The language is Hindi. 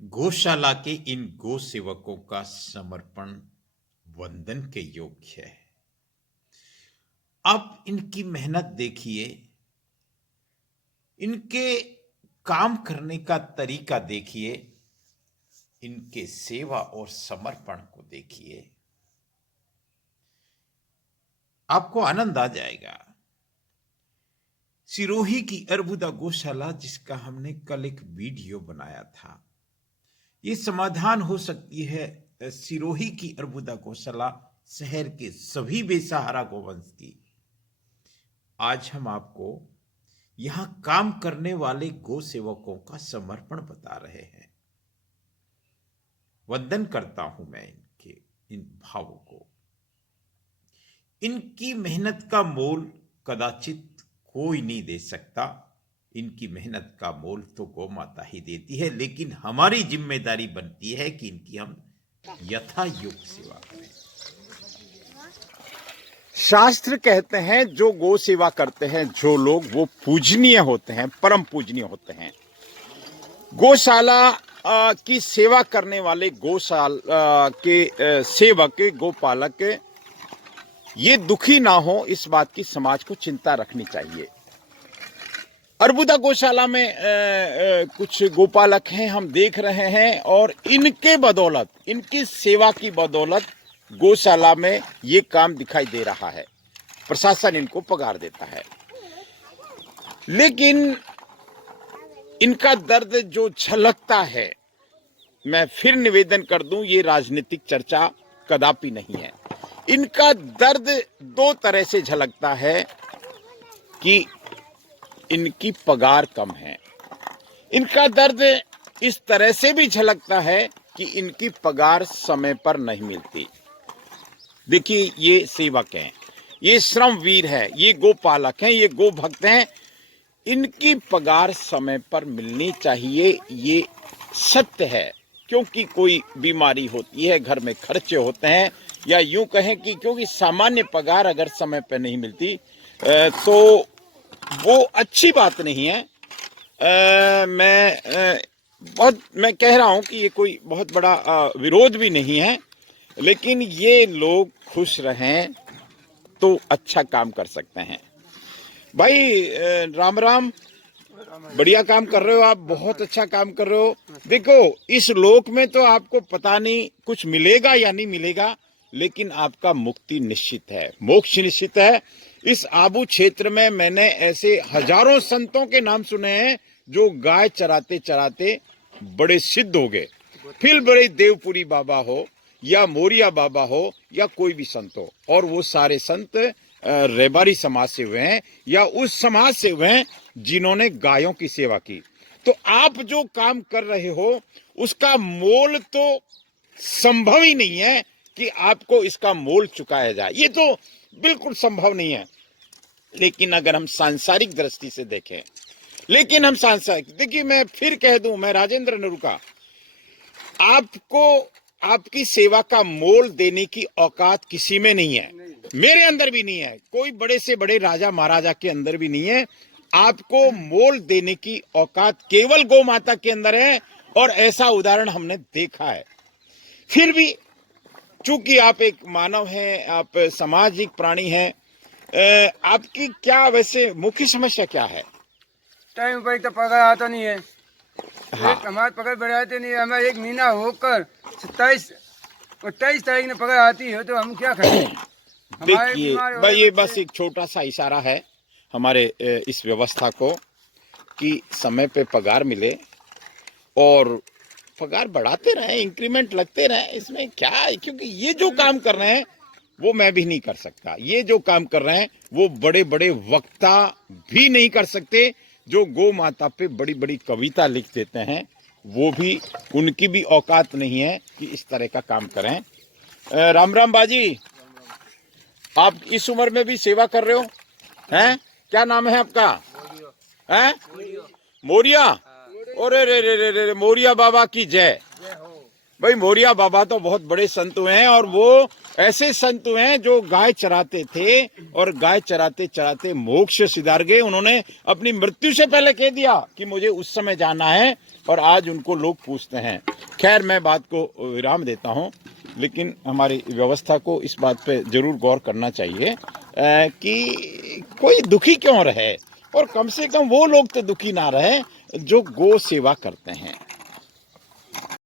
गौशाला के इन गौ सेवकों का समर्पण वंदन के योग्य है। आप इनकी मेहनत देखिए, इनके काम करने का तरीका देखिए, इनके सेवा और समर्पण को देखिए, आपको आनंद आ जाएगा। सिरोही की अर्बुदा गौशाला, जिसका हमने कल एक वीडियो बनाया था, ये समाधान हो सकती है सिरोही की अर्बुदा गौशाला शहर के सभी बेसहारा गोवंश की। आज हम आपको यहां काम करने वाले गौ सेवकों का समर्पण बता रहे हैं। वंदन करता हूं मैं इनके इन भावों को। इनकी मेहनत का मोल कदाचित कोई नहीं दे सकता। इनकी मेहनत का मोल तो गौ माता ही देती है, लेकिन हमारी जिम्मेदारी बनती है कि इनकी हम यथा योग्य सेवा करें। शास्त्र कहते हैं जो गौ सेवा करते हैं जो लोग, वो पूजनीय होते हैं, परम पूजनीय होते हैं। गौशाला की सेवा करने वाले गौशाला के सेवक, गोपालक, ये दुखी ना हो, इस बात की समाज को चिंता रखनी चाहिए। अर्बुदा गौशाला में कुछ गोपालक हैं, हम देख रहे हैं, और इनके बदौलत, इनकी सेवा की बदौलत गौशाला में ये काम दिखाई दे रहा है। प्रशासन इनको पगार देता है, लेकिन इनका दर्द जो झलकता है, मैं फिर निवेदन कर दूं, ये राजनीतिक चर्चा कदापि नहीं है। इनका दर्द दो तरह से झलकता है कि इनकी पगार कम है। इनका दर्द इस तरह से भी झलकता है कि इनकी पगार समय पर नहीं मिलती। देखिए, ये सेवक हैं, ये श्रमवीर है, ये गोपालक हैं, ये गो भक्त हैं। इनकी पगार समय पर मिलनी चाहिए, ये सत्य है। क्योंकि कोई बीमारी होती है, घर में खर्चे होते हैं, या यूं कहें कि क्योंकि सामान्य पगार अगर समय पर नहीं मिलती तो वो अच्छी बात नहीं है। मैं कह रहा हूं कि ये कोई बहुत बड़ा विरोध भी नहीं है, लेकिन ये लोग खुश रहें तो अच्छा काम कर सकते हैं। भाई राम राम, बढ़िया काम कर रहे हो आप, बहुत अच्छा काम कर रहे हो। देखो, इस लोक में तो आपको पता नहीं कुछ मिलेगा या नहीं मिलेगा, लेकिन आपका मुक्ति निश्चित है, मोक्ष निश्चित है। इस आबू क्षेत्र में मैंने ऐसे हजारों संतों के नाम सुने हैं जो गाय चराते चराते बड़े सिद्ध हो गए। फिर बड़े देवपुरी बाबा हो या मोरिया बाबा हो या कोई भी संत हो, और वो सारे संत रेबारी समाज से हुए हैं या उस समाज से हुए हैं जिन्होंने गायों की सेवा की। तो आप जो काम कर रहे हो उसका मोल तो संभव ही नहीं है कि आपको इसका मोल चुकाया जाए, ये तो बिल्कुल संभव नहीं है। लेकिन अगर हम सांसारिक दृष्टि से देखें, देखिए, मैं फिर कह दूं, मैं राजेंद्र नरुका, आपको आपकी सेवा का मोल देने की औकात किसी में नहीं है, मेरे अंदर भी नहीं है, कोई बड़े से बड़े राजा महाराजा के अंदर भी नहीं है। आपको मोल देने की औकात केवल गौ माता के अंदर है, और ऐसा उदाहरण हमने देखा है। फिर भी चूंकि आप एक मानव हैं, आप सामाजिक प्राणी हैं, आपकी क्या वैसे मुख्य समस्या क्या है? टाइम पर तो पगार आता नहीं है। हाँ। हमारे पगार बढ़ाते नहीं, हमें एक महीना होकर 27 तारीख ने पगार आती है, तो हम क्या करें? देखिए भाई, ये बस एक छोटा सा इशारा है हमारे इस व्यवस्था को कि समय पे पगार मिले और पगार बढ़ाते रहे, इंक्रीमेंट लगते रहे। इसमें क्या है, क्योंकि ये जो काम कर रहे हैं वो मैं भी नहीं कर सकता, ये जो काम कर रहे हैं वो बड़े बड़े वक्ता भी नहीं कर सकते। जो गौ माता पे बड़ी बड़ी कविता लिख देते हैं, वो भी, उनकी भी औकात नहीं है कि इस तरह का काम करें। राम राम बाजी, आप इस उम्र में भी सेवा कर रहे हो, हैं? क्या नाम है आपका? हैं? मोरिया। और रे रे रे रे, मोरिया बाबा की जय। भाई मोरिया बाबा तो बहुत बड़े संत हुए हैं और वो ऐसे संत हुए हैं जो गाय चराते थे और गाय चराते चराते मोक्ष सिधार गए। उन्होंने अपनी मृत्यु से पहले कह दिया कि मुझे उस समय जाना है और आज उनको लोग पूछते हैं। खैर मैं बात को विराम देता हूं, लेकिन हमारी व्यवस्था को इस बात पे जरूर गौर करना चाहिए कि कोई दुखी क्यों रहे और कम से कम वो लोग तो दुखी ना रहे जो गो सेवा करते हैं।